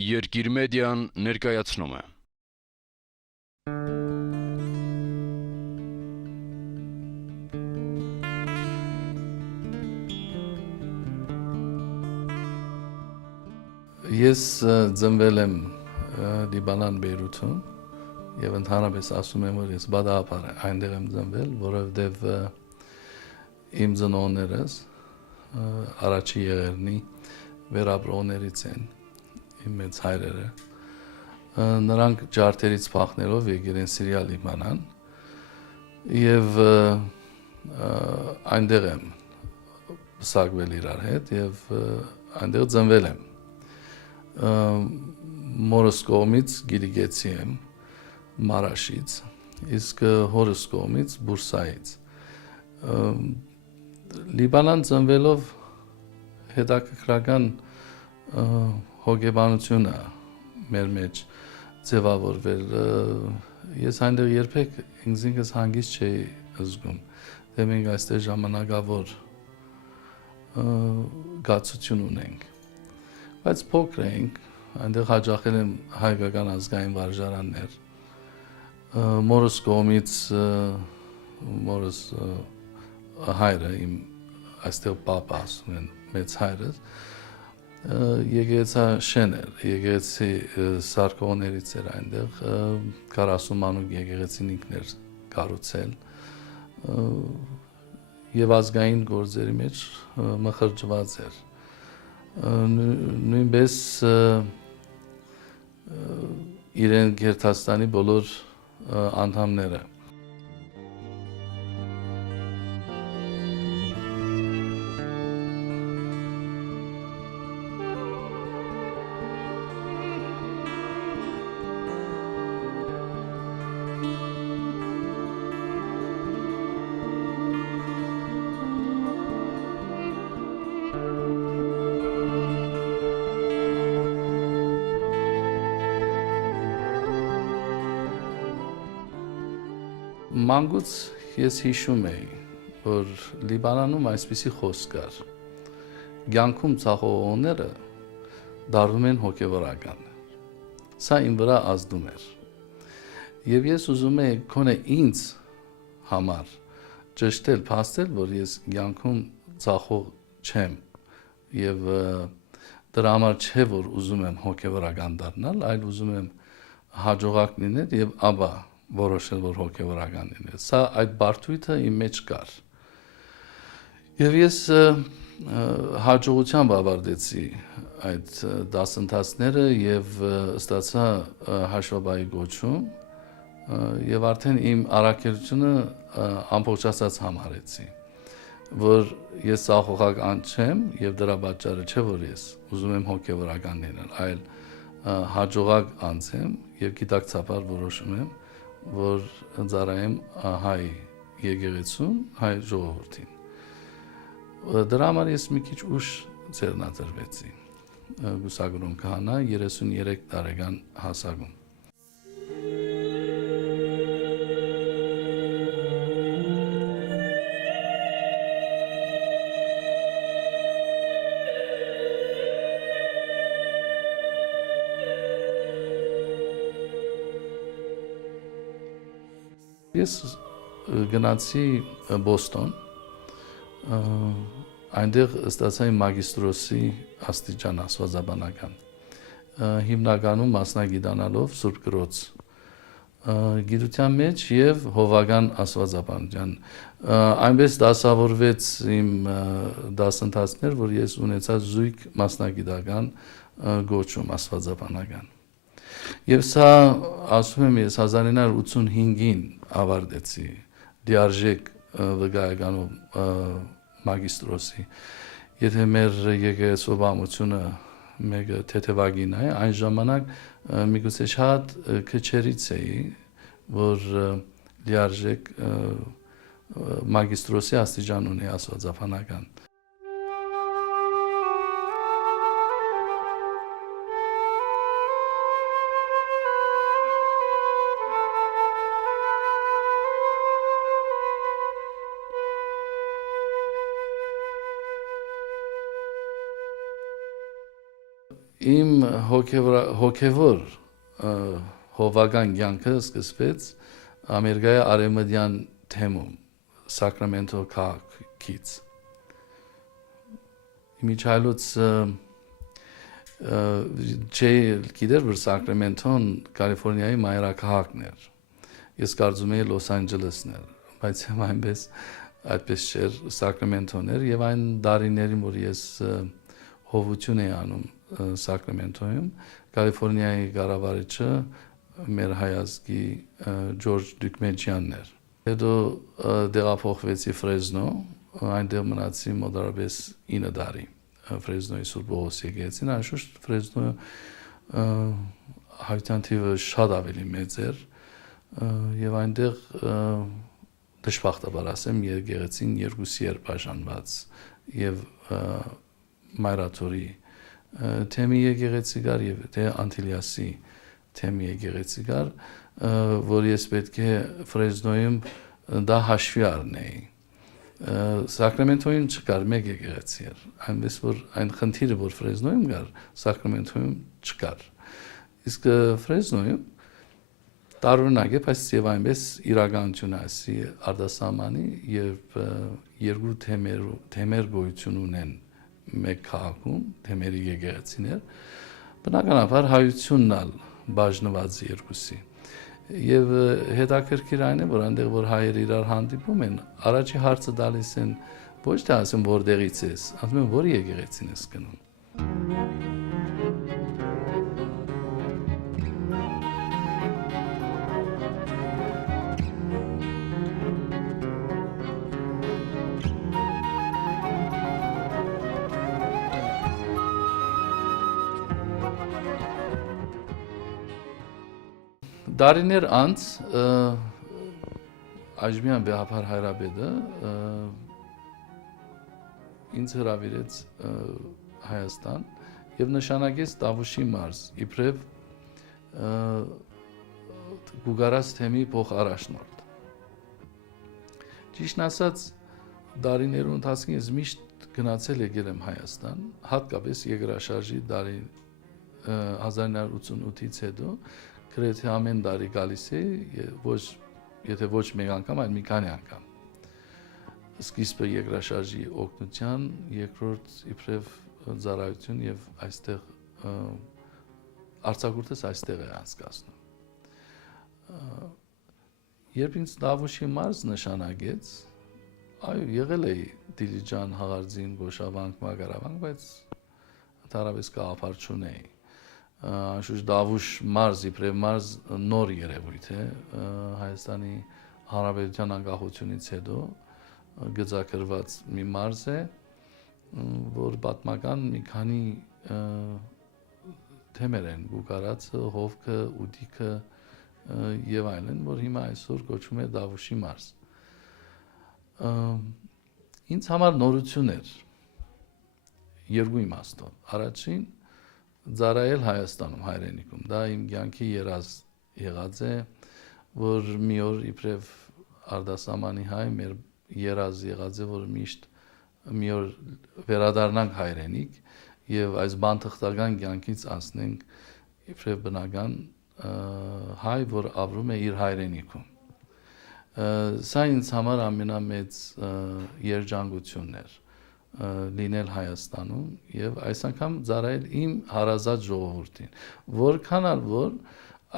Երկիր մեդիան ներկայացնում է։ Ես ծնվել եմ Լիբանան Բեյրութում եւ ընդհանրապես ասում եմ, որ ես բադահապար այնտեղ եմ ծնվել, որովհետեւ իմ ծնողներս առաջի եղերնի վերապրողներից են, իմ մեծ հայրերը։ Նրանք ջարդերից փախնելով եկել են Սիրիա Լիբանան եւ այնտեղ եմ սակվել իրար հետ եւ այնտեղ ծնվել եմ։ Մորս կողմից Գիլիգեցի եմ, Մարաշից, իսկ հորս կողմից Բուրսայից։ Լիբանան ծնվելով հետաքրքրական հոգեբանությունը մեր մեջ ձևավորվել։ Ես այնտեղ երբեք ինքս հանգիստ չէի զգում, թե մենք այստեղ ժամանակավոր գացություն ունենք։ Բայց փոքր էինք, այնտեղ հաճախել եմ հայկական ազգային վարժարաններ։ Մորս կողմից մորս հայրը իմ այստեղ պապա ասում են մեծ հայրս եկեղեցի շեն էր, եկեղեցի սարքողներից էր այնտեղ 40 մանուկ եկեղեցին ինքն էր կառուցել եւ ազգային գործերի մեջ մխրճված էր։ Նույնպես իրեն Գերթաստանի բոլոր անդամները Մանկուց ես հիշում էի, որ Լիբանանում այսպիսի խոսք կար. կյանքում ցախողողները դառնում են հոգևորական։ Սա իմ վրա ազդում էր։ Եվ ես ուզում էի քոնե ինձ համար ճշտել, փաստել, որ ես կյանքում ցախող չեմ եւ դրա համար չէ, որ ուզում եմ հոգևորական դառնալ, այլ ուզում եմ հաջողակ լինել եւ ապա որոշել, որ հոգևորական լինել։ Սա այդ բարդույթը իմ մեջ կար։ Եվ ես հաջողությամբ ավարտեցի այդ դասընթացները եւ ստացա հաշվաբայի գոչում եւ արդեն իմ առաքելությունը ամբողջացած համարեցի, որ ես ցախողական չեմ եւ դրա պատճառը չէ, որ ես ուզում եմ հոգևորական լինել, այլ հաջողակ անձ եմ եւ գիտակցաբար որոշում եմ, որ ծառայեմ հայ եկեղեցուն, հայ ժողովրդին։ Դրա համար ես մի քիչ ուշ ձեռնադրվեցի գուսագրոն քահանա 33 տարեկան հասակում։ Ես գնացի Բոստոն, այնտեղ ստացա իմ մագիստրոսի աստիճան աստվածաբանական, հիմնականում մասնագիտանալով Սուրբ Գրոց գիտության մեջ եւ հովական աստվածաբանության։ Այնպես դասավորվեց իմ դասընթացներ, որ ես ունեցա զույգ մասնագիտական գոչում աստվածաբանական։ Եվ սա ասում եմ ես 1985-ին ավարտեցի դիարժեք վկայականով մագիստրոսի։ Եթե մեր եկեղեցու բամությունը մեկը թեթևագին է, այն ժամանակ միգուցե շատ քչերից էի, որ դիարժեք մագիստրոսի աստիճան ունի աստվածաբանական։ իմ հոգևոր հովական կյանքը սկսվեց Ամերիկայի արևմտյան թեմում Սակրամենտո քաղաքից։ Իմիջայլոց գիտեր, որ Սակրամենտոն Կալիֆոռնիայի մայրաքաղաքն էր։ Ես կարծում էի Լոս Անջելեսն էր, բայց այնպես այդպես չէր, Սակրամենտոն էր եւ այն դարիներին, որ ես հովություն էի անում Սակրամենտոյում, Կալիֆոռնիայի կառավարիչը մեր հայազգի Ջորջ Դուկմեջյանն էր։ Հետո դեղափոխվեցի Ֆրեզնո, այնտեղ մնացի մոտավորապես 9 տարի։ Ֆրեզնոյի Սուրբ Պողոս եկեղեցին, անշուշտ Ֆրեզնոյը հայության թիվը շատ ավելի մեծ էր եւ այնտեղ դժբախտաբար ասեմ եկեղեցին երկուսի էր բաժանված եւ Մայրաթորի թեմի եկեղեցի կար եւ թե Անտիլիասի թեմի եկեղեցի կար, որ ես պետք է Ֆրեզնոյում դա հաշվի առնեի։ Սակրամենտոյում չկար, մեկ եկեղեցի էր, այնպես որ այն խնդիրը, որ Ֆրեզնոյում կար, Սակրամենտոյում չկար։ Իսկ Ֆրեզնոյում տարօրինակ է, բայց եւ այնպես իրականություն ասի արտասահմանի եւ երկու թեմեր գոյություն ունեն մեկ քաղաքում, թեմերի եկեղեցիներ, բնականաբար հայությունն ալ բաժնված երկուսի։ Եվ հետաքրքիր այն է, որ այնտեղ որ հայերը իրար հանդիպում են, առաջի հարցը տալիս են ոչ թե ասում որտեղից ես, ասում են որ եկեղեցին ես գնում։ Դարիներ անց Աջմյան Բեհափար Հայրաբեդը ինձ հրավիրեց Հայաստան եւ նշանակեց Տավուշի մարզ իբրև Գուգարաս թեմի փոխարաշնորհ։ Ճիշտն ասած դարիներու ընթացքում ես միշտ գնացել եկել եմ Հայաստան, հատկապես երկրաշարժի դարի 1988-ից հետո գրեթե ամեն տարի գալիս է, եթե ոչ մեկ անգամ, այլ մի քանի անգամ։ Սկիզբը երկրաշարժի օգնության, երկրորդ իբրև ծառայություն եւ այստեղ արձակուրդս այստեղ է անցկացնում։ Երբ ինձ Տավուշի մարզ նշանակեց, այո, եղել է Դիլիջան, Հաղարձին, Գոշավանք, Մագարավանք, բայց ընդհանրապես գաղափար չունեի։ Անշուշտ Դավուշ մարզ իբրև մարզ նոր երևույթ է Հայաստանի Հանրապետության անկախությունից հետո գծագրված մի մարզ է, որ պատմական մի քանի թեմեր են՝ Գուգարացը, Հովքը, Ուդիկը եւ այլն, որ հիմա այսօր կոչվում է Դավուշի մարզ։ Ինձ համար նորություն էր երկու իմաստով։ Առաջին ծառայել Հայաստանում հայրենիքում, դա իմ կյանքի երազ եղած է, որ մի օր իբրև արտասահմանի հայ մեր երազ եղած է, որ միշտ մի օր վերադառնանք հայրենիք եւ այս բանթղթական կյանքից անցնենք իբրև բնական հայ, որ ապրում է իր հայրենիքում։ Սա ինձ համար ամենամեծ երջանկությունն էր լինել Հայաստանում եւ այս անգամ ծառայել իմ հարազատ ժողովրդին, որքան որ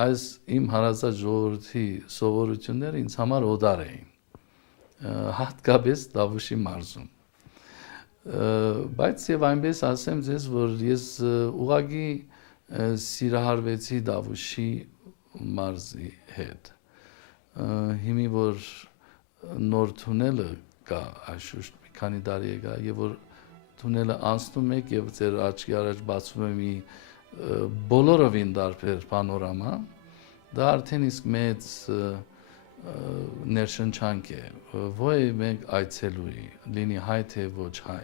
այս իմ հարազատ ժողովրդի սովորությունները ինձ համար օտար էին, հատկապես Տավուշի մարզում։ Բայց եւ այնպես ասեմ ձեզ, որ ես ուղղակի սիրահարվեցի Տավուշի մարզի հետ։ Հիմի որ նոր թունելը կա, այշուշտ մի քանի տարի եկա, եւ որ թունելը անցնում եք եւ ձեր աչքի առաջ բացվում է մի բոլորովին դարբեր պանորամա, դա արդեն իսկ մեծ ներշնչանք է, ոչ մենք այցելուի, լինի հայ թե ոչ հայ։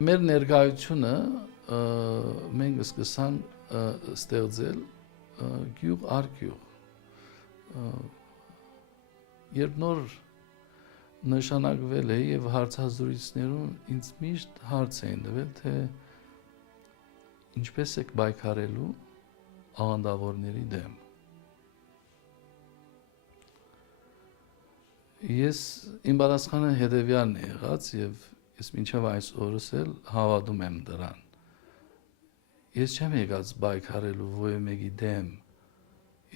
Մեր ներկայությունը մենք սկսանք ստեղծել գյուղ առ գյուղ։ Երբ նոր նշանակվել է եւ հարցազրույցներում ինձ միշտ հարց էին տվել, թե ինչպես եք պայքարելու աղանդավորների դեմ։ Ես իմ պատասխանը հետևյալն է եղած եւ ես մինչեւ այս օրս էլ հավատում եմ դրան։ Ես չեմ եկած պայքարելու ոյ մեկի դեմ։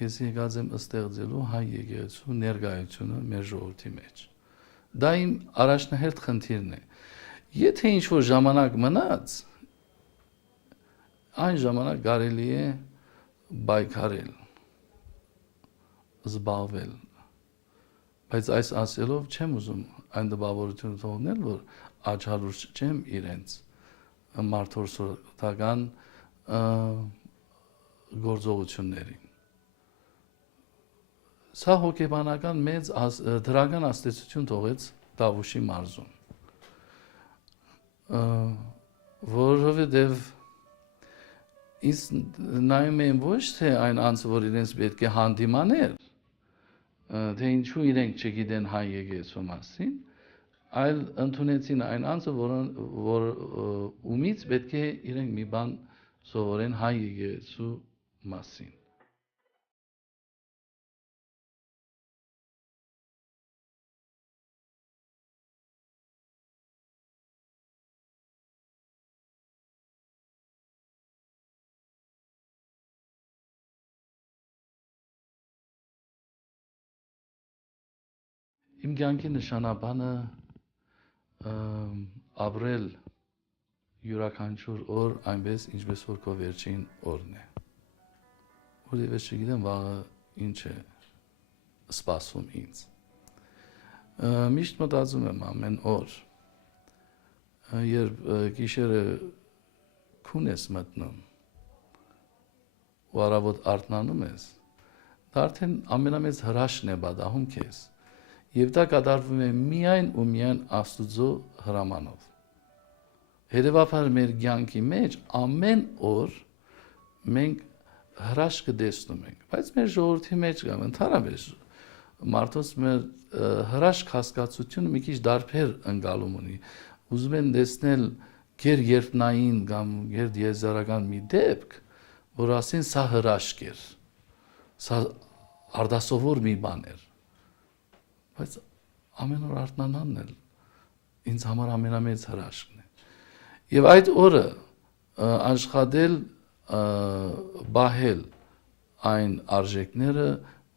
Ես եկած եմ ստեղծելու հայ եկեղեցու ներկայությունը մեր ժողովրդի մեջ։ Դա իմ առաջնահերթ խնդիրն է։ Եթե ինչ-որ ժամանակ մնաց, այն ժամանակ կարելի է պայքարել, զբաղվել։ Բայց այս ասելով չեմ ուզում այն տպավորությունը թողնել, որ աչալուր չեմ իրենց մարդորսորդական գործողություններին։ Սա հոգեբանական մեծ դրական աստեցություն թողեց Դավուշի մարզում, որովհետև ինձ նայում էին ոչ թե այն անձը, որ իրենց պետք է հանդիմաներ, թե ինչու իրենք չգիտեն հայ եկեղեցու մասին, այլ ընդունեցին այն անձը, որ ումից պետք է իրենք մի բան սովորեն հայ եկեղեցու մասին։ Իմ կյանքի նշանաբանը ապրել յուրաքանչյուր օր այնպես, ինչպես որ քո վերջին օրն է։ Որովհետև ես չգիտեմ վաղը ինչ է սպասում ինձ։ Միշտ մտածում եմ ամեն օր, երբ գիշերը քուն ես մտնում ու առավոտ արթնանում ես, դա արդեն ամենամեծ հրաշքն է պատահում քեզ։ Եվ դա կատարվում է միայն ու միայն Աստուծո հրամանով։ Հետևաբար մեր կյանքի մեջ ամեն օր մենք հրաշքը տեսնում ենք, բայց մեր ժողովրդի մեջ կամ ընդհանրապես մարդոց մեր հրաշք հասկացությունը մի քիչ դարբեր ընկալում ունի։ Ուզում են տեսնել գեր երտնային կամ գեր դիեզերական մի դեպք, որ ասեն սա հրաշք էր, սա արդասովոր մի բան էր։ Բայց ամեն օր արթնանալն էլ ինձ համար ամենամեծ հրաշքն է։ Եվ այդ օրը աշխատել, բահել այն արժեքները,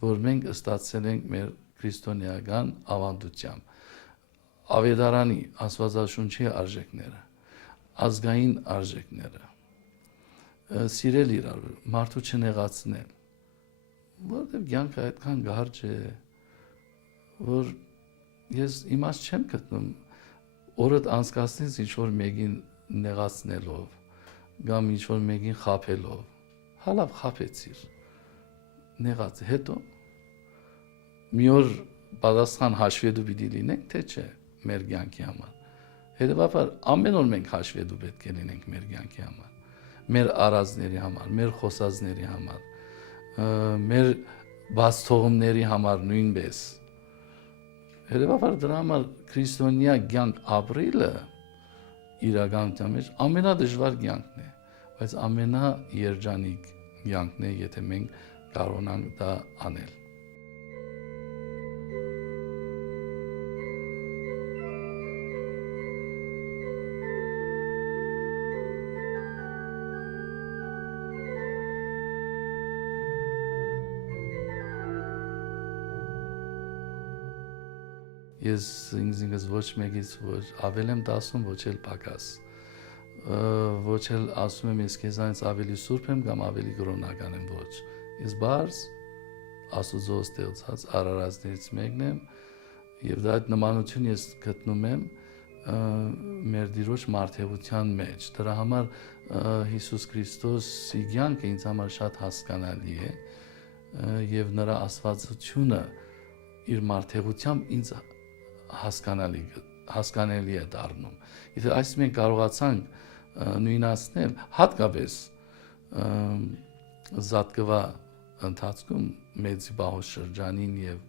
որ մենք ստացել ենք մեր քրիստոնեական ավանդությամբ, ավետարանի, աստվածաշունչի արժեքները, ազգային արժեքները, սիրել իրար, մարդու չնեղացնել, որովհետև կյանքը այդքան գարջ է, որ ես իմաստ չեմ գտնում օրդ անցկացնես ինչ-որ մեկին նեղացնելով, կամ ինչ-որ մեկին խաբելով, հալավ խաբեցիր, նեղաց, հետո մի օր պատասխան հաշվետու պիտի լինենք, թե չէ մեր կյանքի համար։ Հետևաբար ամեն օր մենք հաշվետու պետք է լինենք մեր կյանքի համար, մեր արածների համար, մեր խոսածների համար, մեր բաց թողումների համար նույնպես։ Հետևաբար դրա համար քրիստոնյա կյանք ապրելը իրականության մեջ ամենադժվար կյանքն է, բայց ամենաերջանիկ կյանքն է, եթե մենք կարողանանք դա անել։ Ես ինձ ոչ մեկից ոչ ավել եմ դասում, ոչ էլ պակաս, ոչ էլ ասում եմ ես քեզանից ավելի սուրբ եմ կամ ավելի կրոնական եմ, ոչ։ Ես բարձ Աստուծո ստեղծած արարածներից մեկն եմ եւ դա այդ նմանություն ես գտնում եմ մեր Տիրոջ մարդեղության մեջ։ Դրա համար Հիսուս Քրիստոսի կյանքը ինձ համար շատ հասկանալի է եւ նրա աստվածությունը իր մարդեղությամբ ինձ հասկանալի հասկանալի է դառնում։ Եթե այս մենք կարողացանք նույնացնել հատկապես զատկվա ընթացքում մեծի բահոս շրջանին եւ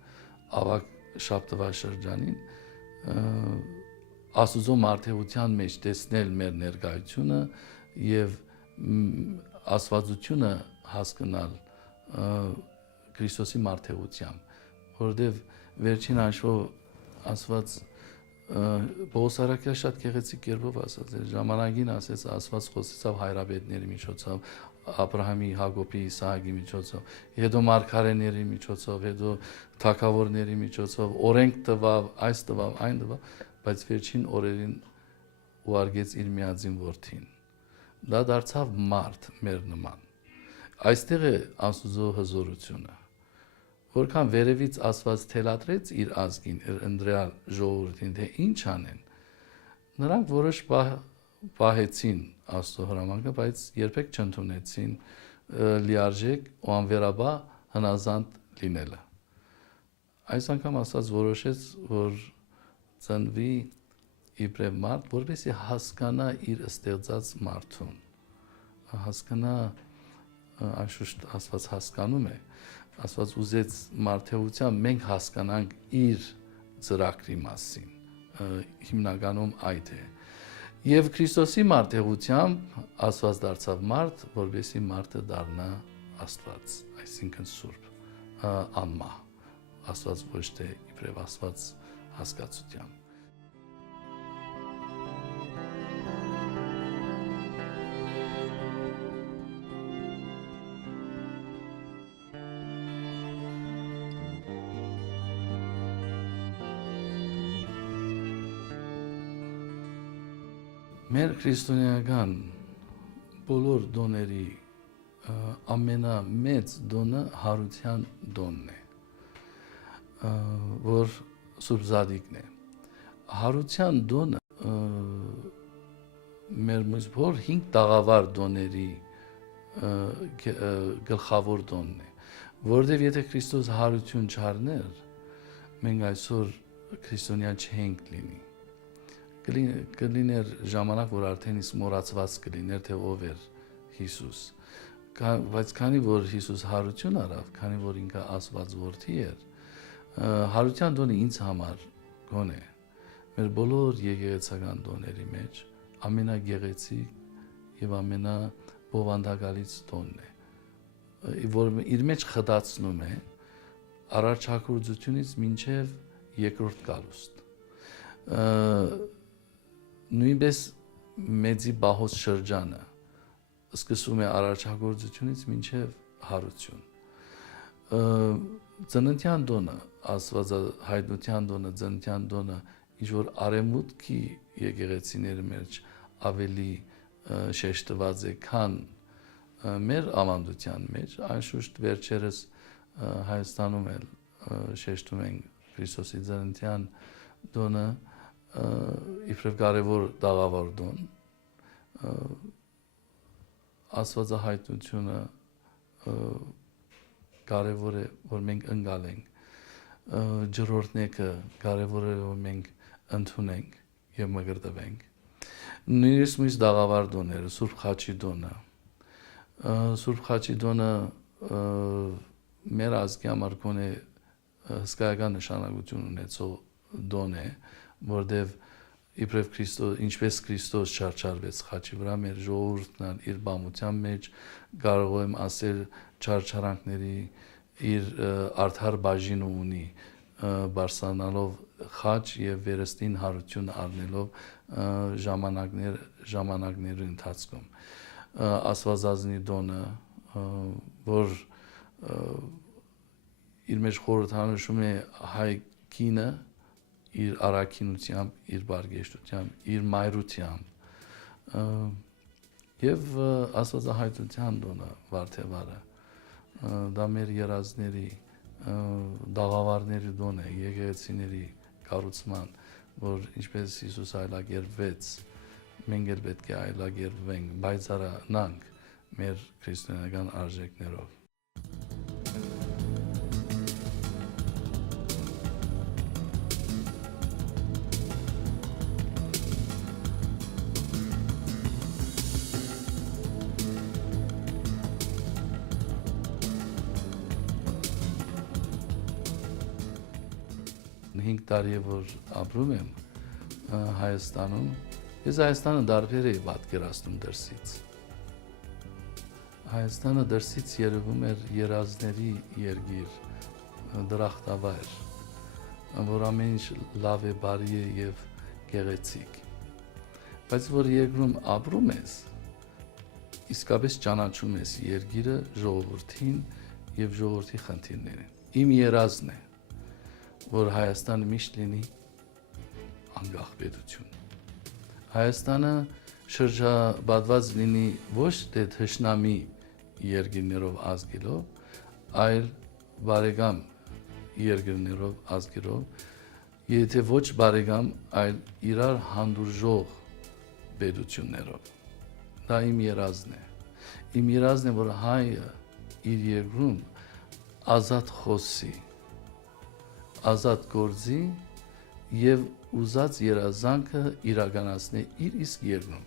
ավակ շաբթվա շրջանին Աստուծո մարդեության մեջ տեսնել մեր ներկայությունը եւ աստվածությունը հասկանալ Քրիստոսի մարդեությամբ, որովհետեւ վերջին աշխով Աստված Պողոս Արաքյալը շատ գեղեցիկ կերպով ասաց, ժամանակին ասեց Աստված խոսեցավ հայրապետների միջոցով, Աբրահամի, Հակոբի, Իսահակի միջոցով, հետո մարգարեների միջոցով, հետո թագավորների միջոցով, օրենք տվավ, այս տվավ, այն տվավ, բայց վերջին օրերին ուղարկեց իր միածին որդին։ Դա դարձավ մարդ մեր նման։ Այստեղ է Աստուծո հզորությունը։ Որքան վերևից Աստված թելադրեց իր ազգին, իր ընտրյալ ժողովրդին, թե ինչ անեն, նրանք որոշ պահեցին Աստծո հրամանքը, բայց երբեք չընդունեցին լիարժեք ու անվերաբար հնազանդ լինելը։ Այս անգամ Աստված որոշեց, որ ծնվի իբրև մարդ, որպեսզի հասկանա իր ստեղծած մարդուն, հասկանա, անշուշտ Աստված հասկանում է, Աստված ուզեց մարդեությամբ մենք հասկանանք իր ծրագրի մասին, հիմնականում այդ է։ Եվ Քրիստոսի մարդեությամբ Աստված դարձավ մարդ, որպեսզի մարդը դառնա Աստված, այսինքն Սուրբ, անմահ, Աստված ոչ թե իբրև Աստված հասկացությամբ։ Մեր քրիստոնեական բոլոր դոների ամենամեծ դոնը հարության դոնն է, որ Սուրբ Զադիկն է։ Հարության դոնը մեր մոտ 5 տաղավար դոների գլխավոր դոնն է, որովհետև եթե Քրիստոս հարություն չառներ, մենք այսօր քրիստոնյա չենք լինի։ Կլիներ ժամանակ, որ արդեն իսկ մոռացված կլիներ, թե ով էր Հիսուս։ Բայց քանի որ Հիսուս հարություն արավ, քանի որ ինքը Աստված որդի էր, հարության դոնը ինձ համար գոնե մեր բոլոր եկեղեցական դոների մեջ ամենագեղեցիկ եւ ամենաբովանդակալից դոնն է, որ իր մեջ խտացնում է առաջակուրձությունից մինչև երկրորդ գալուստ։ Նույնպես մեծի բահոս շրջանը սկսում է առաջագործությունից մինչև հարություն։ Ծննդյան դոնը, աստվածահայտնության դոնը, ծննդյան դոնը ինչ որ արևմուտքի եկեղեցիների մեջ ավելի շեշտված է, քան մեր ավանդության մեջ, անշուշտ վերջերս Հայաստանում էլ շեշտում են Քրիստոսի ծննդյան դոնը իբրև կարևոր տաղավար դոն, աստվածահայտնությունը կարևոր է, որ մենք ընկալենք, ջրորդնեկը կարևոր է, որ մենք ընդունենք եւ մգրտվենք։ Նույնիսկ մյուս տաղավար դոները, Սուրբ Խաչի դոնը, Սուրբ Խաչի դոնը մեր ազգի համար գոնե հսկայական նշանակություն ունեցող դոն է, որտեվ իբրև Քրիստոս, ինչպես Քրիստոս չարչարվեց խաչի վրա, մեր ժողովուրդն իր բամության մեջ կարող եմ ասել չարչարանքների իր արդար բաժինը ունի, բարձրանալով խաչ եւ վերստին հարություն առնելով ժամանակների ընթացքում։ Աստվածածնի դոնը, որ իր մեջ խորհրդանշում է հայ կինը իր առաքինությամբ, իր բարգեշտությամբ, իր մայրությամբ եւ աստվածահայտնության դոնը Վարդեվարը, դա մեր երազների, դաղավարների դոն է, եկեղեցիների կառուցման, որ ինչպես Հիսուս այլագերվեց, մենք էլ պետք է այլագերվենք, բայցարանանք մեր քրիստոնեական արժեքներով։ տարի որ ապրում եմ Հայաստանում, ես Հայաստանը դարբեր էի պատկերացնում դրսից։ Հայաստանը դրսից երևում էր երազների երկիր, դրախտավայր, որ ամեն ինչ լավ է, բարի է եւ գեղեցիկ։ Բայց որ երկրում ապրում ես, իսկապես ճանաչում ես երկիրը, ժողովրդին եւ ժողովրդի խնդիրներին։ Իմ երազն է, որ Հայաստանը միշտ լինի անկախ պետություն։ Հայաստանը շրջապատված լինի ոչ թե թշնամի երկիրներով ազգերով, այլ բարեկամ երկրներով ազգերով, եթե ոչ բարեկամ, այլ իրար հանդուրժող պետություններով։ Դա իմ երազն է։ Իմ երազն է, որ հայը իր երկրում ազատ խոսի, ազատ գործի եւ ուզած երազանքը իրականացնի իր իսկ երկրում։